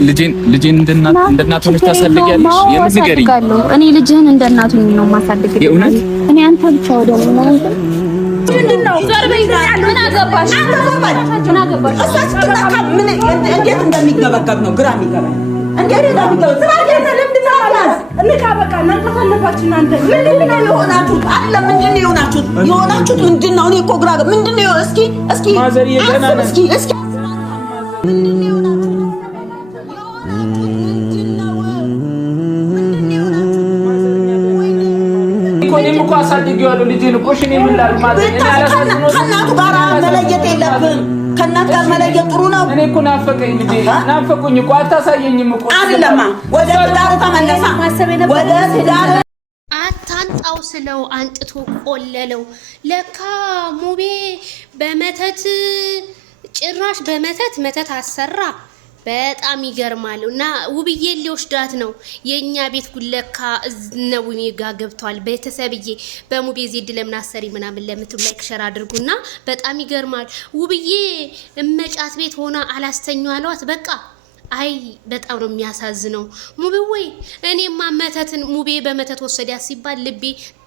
ልጄን እንደናት ሆነሽ ታሳድጊያለሽ? የምን ንገሪኝ። እኔ ልጅህን እንደናቱ ነው ማሳድግልህ። የእውነት እኔ አንተ ብቻ ወደ ነው ምንድነው? ዘርበይ ምን አገባሽ? ምን አገባሽ? እሷስ ትናካ ምን እንዴት እንደሚገበገብ ነው ግራ የሚገባኝ። እንዴት እንደሚገበገብ ስራዬ ለምንድነው ማለት እንካ በቃ እናንተ ፈለጋችሁ እናንተ ምንድነው የሆናችሁት? አለ ምንድነው የሆናችሁት ምንድነው? እኔ እኮ ግራ ምንድነው? እስኪ ማዘር የገናና እስኪ ምንድነው የሆናችሁት? እኔም እኮ አሳድጌዋለሁ ልጄን እኮ እሺ። እኔ ምን ላድርግ ማለት እኔ አላሳዝነው። ከእናቱ ጋር መለየት የለብህም። ከእናት ጋር መለየት ጥሩ ነው። እኔ እኮ ናፈቀኝ ልጄ፣ ናፈቁኝ እኮ አታሳየኝም እኮ አይደለም። ወደ ትዳር ተመለሳ። ወደ ትዳር አታንጣው ስለው አንጥቶ ቆለለው። ለካ ሙቤ በመተት ጭራሽ በመተት አሰራ። በጣም ይገርማል። እና ውብዬ ሊወስዳት ነው የኛ ቤት ጉለካ ነው ጋ ገብቷል። ቤተሰብዬ በሙቤ ዜድ ለምን አሰሪ ምናምን ለምትሉ ላይክ ሸር አድርጉና በጣም ይገርማል። ውብዬ እመጫት ቤት ሆና አላስተኛው አሏት። በቃ አይ በጣም ነው የሚያሳዝነው። ሙቤ ወይ እኔማ መተትን ሙቤ በመተት ወሰዳት ሲባል ልቤ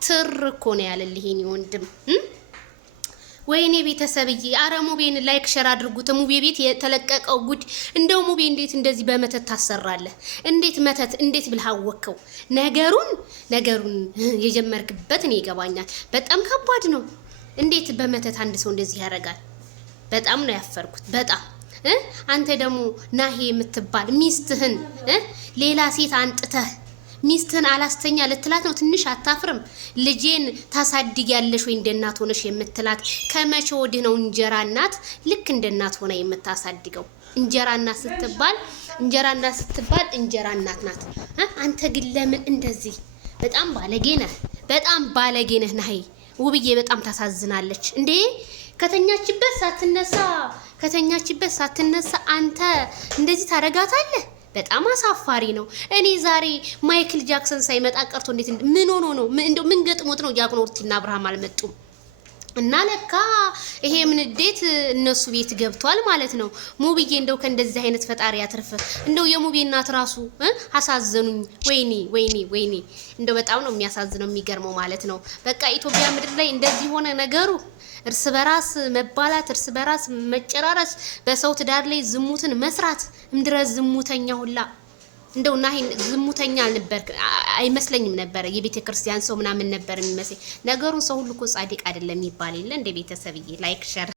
ትርኮ ነው ያለልኝ ወንድም ወይኔ ቤተሰብዬ። አረ ሙቤን ላይክ ሸር አድርጉት። ሙቤ ቤት የተለቀቀው ጉድ እንደው ሙቤ እንዴት እንደዚህ በመተት ታሰራለህ? እንዴት መተት እንዴት ብለህ አወከው? ነገሩን የጀመርክበት እኔ ይገባኛል። በጣም ከባድ ነው። እንዴት በመተት አንድ ሰው እንደዚህ ያደርጋል? በጣም ነው ያፈርኩት። በጣም አንተ ደግሞ ናሂ የምትባል ሚስትህን ሌላ ሴት አንጥተህ ሚስትህን አላስተኛ ልትላት ነው? ትንሽ አታፍርም? ልጄን ታሳድጊያለሽ ወይ እንደናት ሆነሽ የምትላት? ከመቼ ወዲህ ነው እንጀራ እናት ልክ እንደናት ሆነ የምታሳድገው? እንጀራ እናት ስትባል እንጀራ እናት ናት። አንተ ግን ለምን እንደዚህ? በጣም ባለጌ ነህ ናሂ። ውብዬ በጣም ታሳዝናለች እንዴ! ከተኛችበት ሳትነሳ አንተ እንደዚህ ታረጋታለህ? በጣም አሳፋሪ ነው። እኔ ዛሬ ማይክል ጃክሰን ሳይመጣ ቀርቶ እንዴት ምን ሆኖ ነው? ምን ገጥሞት ነው ጃክኖርቲና አብርሃም አልመጡም? እና ለካ ይሄ ምን እንዴት እነሱ ቤት ገብቷል ማለት ነው። ሙብዬ እንደው ከእንደዚህ አይነት ፈጣሪ ያትርፍ። እንደው የሙቤ እናት ራሱ አሳዘኑኝ። ወይኔ እንደው በጣም ነው የሚያሳዝነው የሚገርመው ማለት ነው። በቃ ኢትዮጵያ ምድር ላይ እንደዚህ ሆነ ነገሩ። እርስ በራስ መባላት፣ እርስ በራስ መጨራረስ፣ በሰው ትዳር ላይ ዝሙትን መስራት። ምድረ ዝሙተኛ ሁላ እንደው ናሂ ዝሙተኛ አልነበር አይመስለኝም ነበር። የቤተ ክርስቲያን ሰው ምናምን ነበር የሚመስል ነገሩን። ሰው ሁሉ እኮ ጻድቅ አይደለም ይባል የለ እንደ ቤተሰብዬ ላይክ ሸር